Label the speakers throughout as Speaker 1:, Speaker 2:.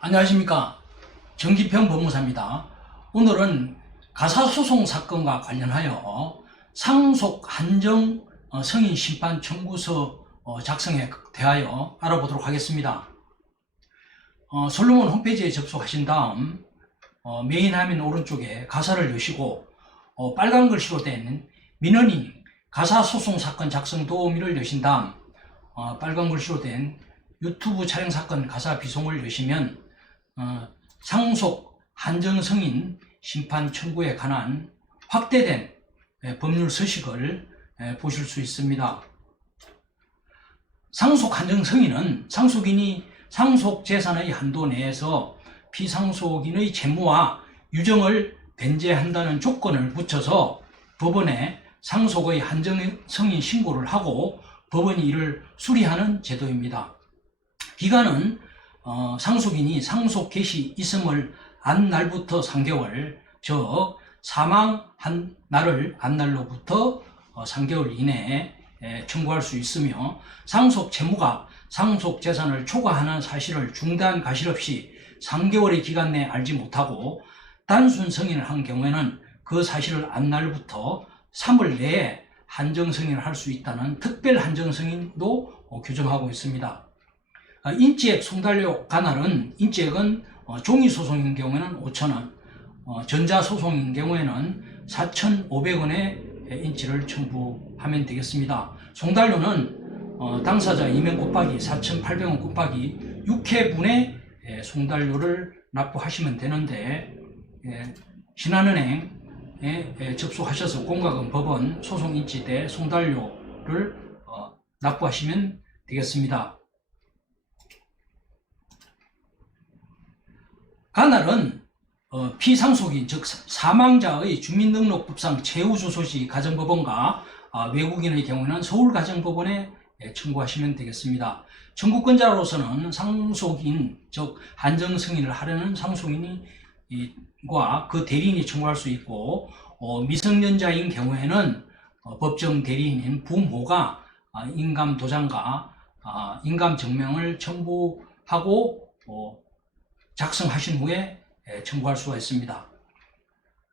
Speaker 1: 안녕하십니까. 정기평 법무사입니다. 오늘은 가사소송 사건과 관련하여 상속 한정 어, 성인 심판 청구서 어, 작성에 대하여 알아보도록 하겠습니다. 어, 솔로몬 홈페이지에 접속하신 다음 어, 메인 화면 오른쪽에 가사를 여시고 어, 빨간 글씨로 된 민원인 가사소송 사건 작성 도우미를 여신 다음 어, 빨간 글씨로 된 유튜브 촬영 사건 가사 비송을 여시면 어, 상속 한정 성인 심판 청구에 관한 확대된 예, 법률 서식을 예, 보실 수 있습니다. 상속 한정 성인은 상속인이 상속 재산의 한도 내에서 피상속인의 채무와 유정을 변제한다는 조건을 붙여서 법원에 상속의 한정 성인 신고를 하고 법원이 이를 수리하는 제도입니다. 기간은 어, 상속인이 상속 개시 있음을 안 날부터 3개월, 즉 사망한 날을 안 날로부터 어, 3개월 이내에 에, 청구할 수 있으며 상속 채무가 상속 재산을 초과하는 사실을 중단 가실 없이 3개월의 기간 내에 알지 못하고 단순 승인을 한 경우에는 그 사실을 안 날부터 3월 내에 한정 승인을 할 수 있다는 특별 한정 승인도 어, 규정하고 있습니다. 아, 인지액 송달료 관할은 인지액은 어, 종이 소송인 경우에는 5,000원, 어, 전자 소송인 경우에는 4,500원의 인지를 첨부하면 되겠습니다. 송달료는 어, 당사자 이명 곱하기 4,800원 곱하기 6회분의 예, 송달료를 납부하시면 되는데 예, 신한은행에 예, 접수하셔서 공과금 법원 소송 인지대 송달료를 어, 납부하시면 되겠습니다. 가날은 어, 피상속인 즉 사망자의 주민등록법상 최우주소지 가정법원과 아, 외국인의 경우에는 서울가정법원에 예, 청구하시면 되겠습니다. 청구권자로서는 상속인 즉 한정승인을 하려는 상속인이 이, 과그 대리인이 청구할 수 있고 어, 미성년자인 경우에는 어, 법정 대리인인 부모가 아, 인감 도장과 아, 인감 증명을 첨부하고 어, 작성하신 후에 예, 청구할 수가 있습니다.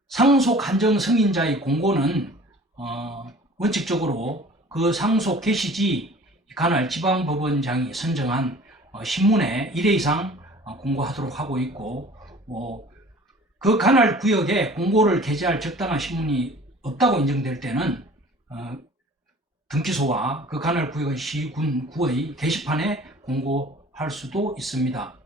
Speaker 1: 상속 한정 승인자의 공고는 어, 원칙적으로 그 상속 개시지 관할 지방법원장이 선정한 어, 신문에 1회 이상 어, 공고하도록 하고 있고 뭐, 그 관할 구역에 공고를 게재할 적당한 신문이 없다고 인정될 때는 어, 등기소와 그 관할 구역의 시군 구의 게시판에 공고할 수도 있습니다.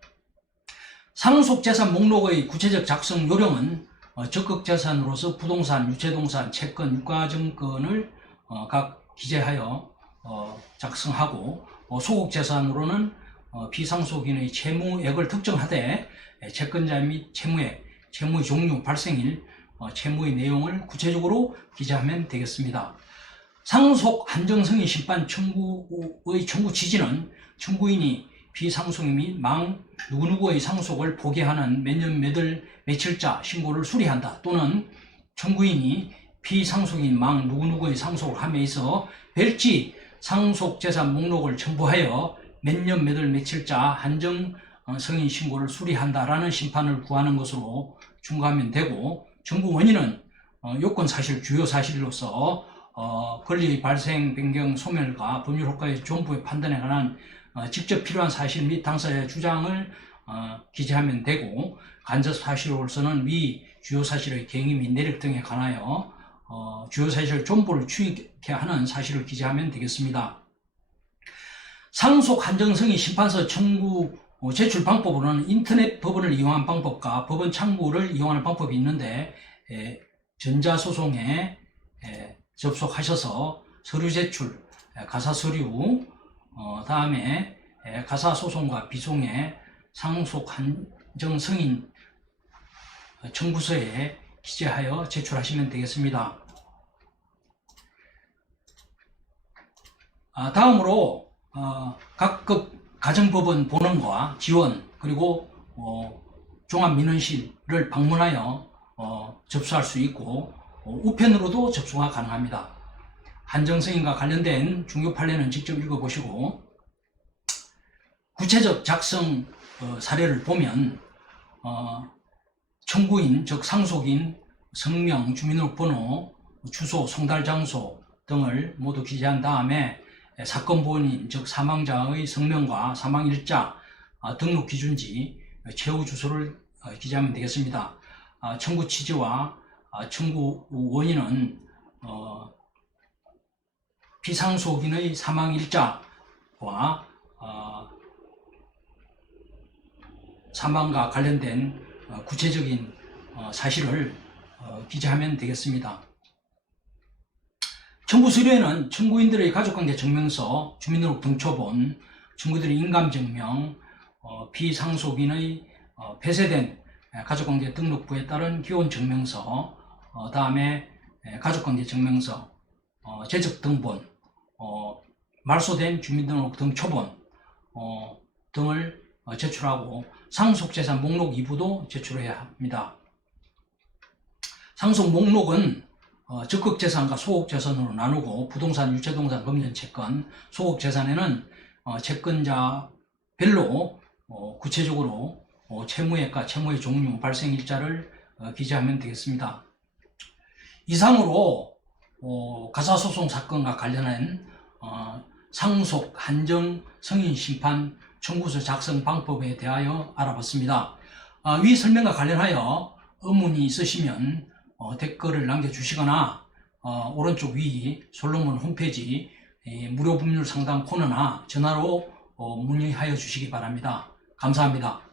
Speaker 1: 상속재산 목록의 구체적 작성 요령은 어, 적극재산으로서 부동산, 유체동산, 채권, 유가증권을 어, 각 기재하여 어, 작성하고 어, 소극재산으로는 어, 비상속인의 채무액을 특정하되 에, 채권자 및 채무액, 채무의 종류, 발생일, 어, 채무의 내용을 구체적으로 기재하면 되겠습니다. 상속 한정승인 심판 청구의 청구 취지는 청구인이 비상속인 및망 누구누구의 상속을 포기하는 몇 년 몇월 며칠자 신고를 수리한다. 또는 청구인이 비상속인 망 누구누구의 상속을 함에 있어 별지 상속재산 목록을 첨부하여 몇 년 몇월 며칠자 한정 어, 승인 신고를 수리한다라는 심판을 구하는 것으로 중과하면 되고 청구 원인은 어, 요건 사실 주요 사실로서 어, 권리 발생 변경 소멸과 법률 효과의 존부의 판단에 관한 어, 직접 필요한 사실 및 당사자의 주장을 어, 기재하면 되고 간접 사실로서는 위 주요 사실의 경위 및 내력 등에 관하여 어, 주요 사실 존보를 추익해 하는 사실을 기재하면 되겠습니다. 상속 한정성의 심판서 청구 어, 제출 방법으로는 인터넷 법원을 이용한 방법과 법원 창구를 이용하는 방법이 있는데 에, 전자소송에 에, 접속하셔서 서류 제출, 에, 가사 서류, 어, 다음에 에, 가사 소송과 비송에 상속 한정 승인 어, 청구서에 기재하여 제출하시면 되겠습니다. 아, 다음으로 어, 각급 가정법원 본원과 지원 그리고 어, 종합민원실을 방문하여 어, 접수할 수 있고 어, 우편으로도 접수가 가능합니다. 한정승인과 관련된 중요 판례는 직접 읽어보시고 구체적 작성 어, 사례를 보면 어, 청구인 즉 상속인 성명, 주민등록번호, 주소, 송달 장소 등을 모두 기재한 다음에 사건 본인 즉 사망자의 성명과 사망 일자, 아, 등록 기준지, 최후 주소를 어, 기재하면 되겠습니다. 아, 청구 취지와 아, 청구 원인은 어, 피상속인의 사망일자와 어, 사망과 관련된 어, 구체적인 어, 사실을 어, 기재하면 되겠습니다. 청구 서류에는 청구인들의 가족관계 증명서, 주민등록 등초본, 청구들의 인감증명, 어, 피상속인의 어, 폐쇄된 에, 가족관계 등록부에 따른 기본 증명서, 어, 다음에 에, 가족관계 증명서, 어, 재적 등본, 어, 말소된 주민등록 등 초본 어, 등을 어, 제출하고 상속재산 목록 2부도 제출해야 합니다. 상속 목록은 어, 적극재산과 소극재산으로 나누고 부동산, 유체동산, 금전, 채권, 소극재산에는 어, 채권자별로 어, 구체적으로 어, 채무액과 채무의 종류, 발생일자를 어, 기재하면 되겠습니다. 이상으로 어, 가사소송 사건과 관련한 어, 상속, 한정, 승인, 심판, 청구서 작성 방법에 대하여 알아봤습니다. 아, 위 설명과 관련하여 의문이 있으시면 어, 댓글을 남겨주시거나 어, 오른쪽 위 솔로몬 홈페이지 이 무료 법률 상담 코너나 전화로 어, 문의하여 주시기 바랍니다. 감사합니다.